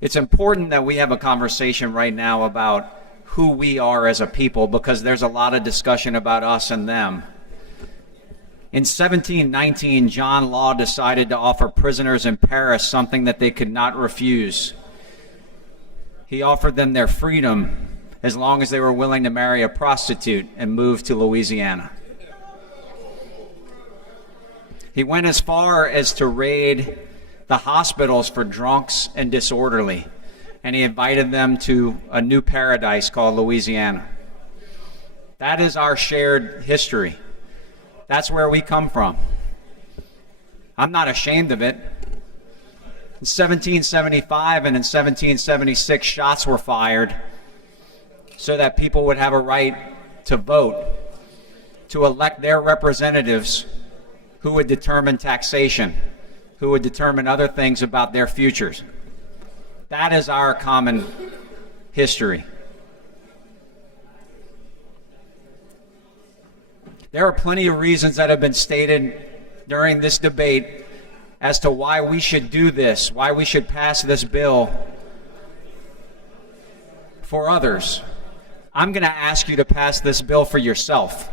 It's important that we have a conversation right now about who we are as a people, because there's a lot of discussion about us and them. In 1719, John Law decided to offer prisoners in Paris something that they could not refuse. He offered them their freedom as long as they were willing to marry a prostitute and move to Louisiana. He went as far as to raid the hospitals for drunks and disorderly, and he invited them to a new paradise called Louisiana. That is our shared history. That's where we come from. I'm not ashamed of it. In 1775 and in 1776, shots were fired so that people would have a right to vote, to elect their representatives who would determine taxation, who would determine other things about their futures. That is our common history. There are plenty of reasons that have been stated during this debate as to why we should do this, why we should pass this bill for others. I'm going to ask you to pass this bill for yourself.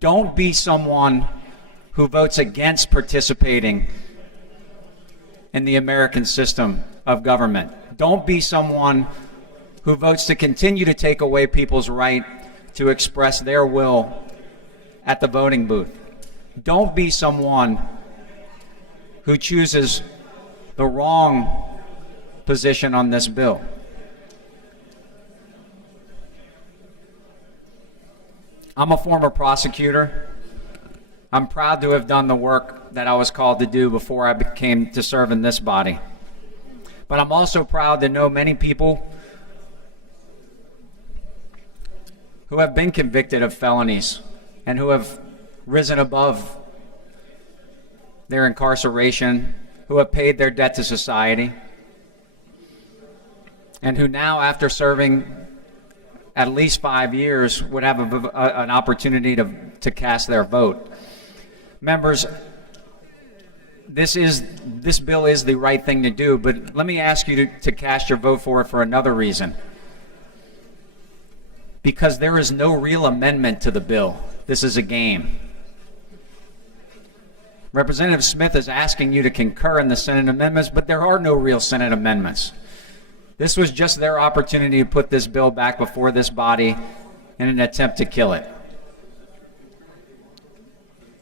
Don't be someone who votes against participating in the American system of government. Don't be someone who votes to continue to take away people's right to express their will at the voting booth. Don't be someone who chooses the wrong position on this bill. I'm a former prosecutor. I'm proud to have done the work that I was called to do before I came to serve in this body. But I'm also proud to know many people who have been convicted of felonies and who have risen above their incarceration, who have paid their debt to society, and who now, after serving at least 5 years, would have an opportunity to cast their vote. Members, this bill is the right thing to do, but let me ask you to cast your vote for it for another reason. Because there is no real amendment to the bill. This is a game. Representative Smith is asking you to concur in the Senate amendments, but there are no real Senate amendments. This was just their opportunity to put this bill back before this body in an attempt to kill it.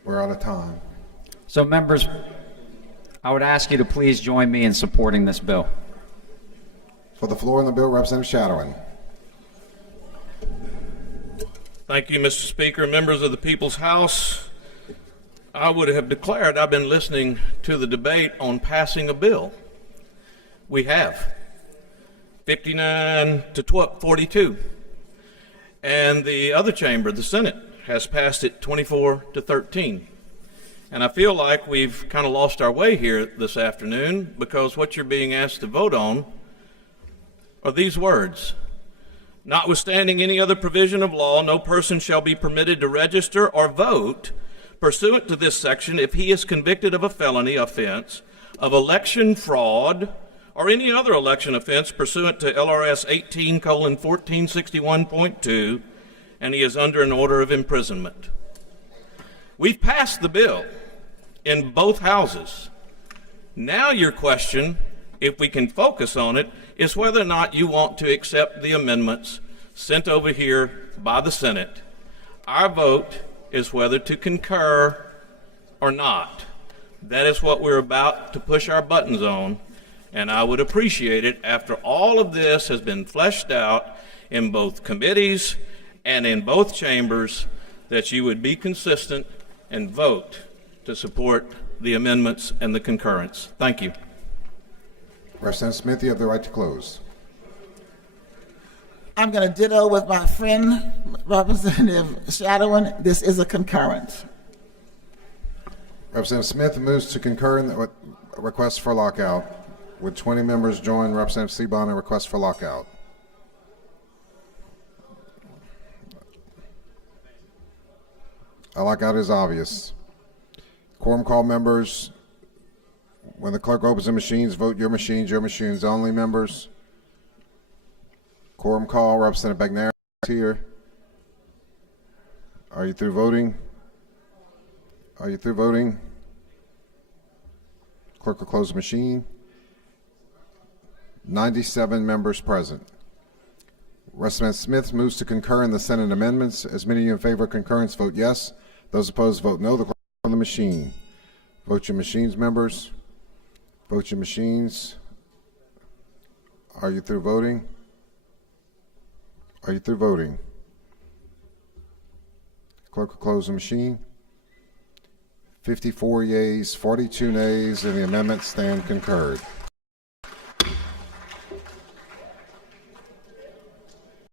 We're out of time. So members, I would ask you to please join me in supporting this bill. For the floor on the bill, Representative Shadowin. Thank you, Mr. Speaker. Members of the People's House, I would have declared I've been listening to the debate on passing a bill. We have. 59 to 42. And the other chamber, the Senate, has passed it 24 to 13. And I feel like we've kind of lost our way here this afternoon, because what you're being asked to vote on are these words: notwithstanding any other provision of law, no person shall be permitted to register or vote pursuant to this section if he is convicted of a felony offense of election fraud or any other election offense pursuant to LRS 18:1461.2, and he is under an order of imprisonment. We've passed the bill in both houses. Now your question, if we can focus on it, is whether or not you want to accept the amendments sent over here by the Senate. Our vote is whether to concur or not. That is what we're about to push our buttons on, and I would appreciate it, after all of this has been fleshed out in both committees and in both chambers, that you would be consistent and vote to support the amendments and the concurrence. Thank you. Representative Smith, you have the right to close. I'm going to ditto with my friend, Representative Shadowin. This is a concurrence. Representative Smith moves to concur in the request for lockout. Would 20 members join Representative Seaborn in request for lockout? A lockout is obvious. Quorum call, members. When the clerk opens the machines, vote your machines only, members. Quorum call, Representative Bagnaia is here. Are you through voting? Are you through voting? Clerk will close the machine. 97 members present. Representative Smith moves to concur in the Senate amendments. As many of you in favor of concurrence, vote yes. Those opposed, vote no. The clerk will on the machine. Vote your machines, members. Vote your machines. Are you through voting? Are you through voting? Clerk will close the machine. 54 yeas, 42 nays, and the amendments stand concurred.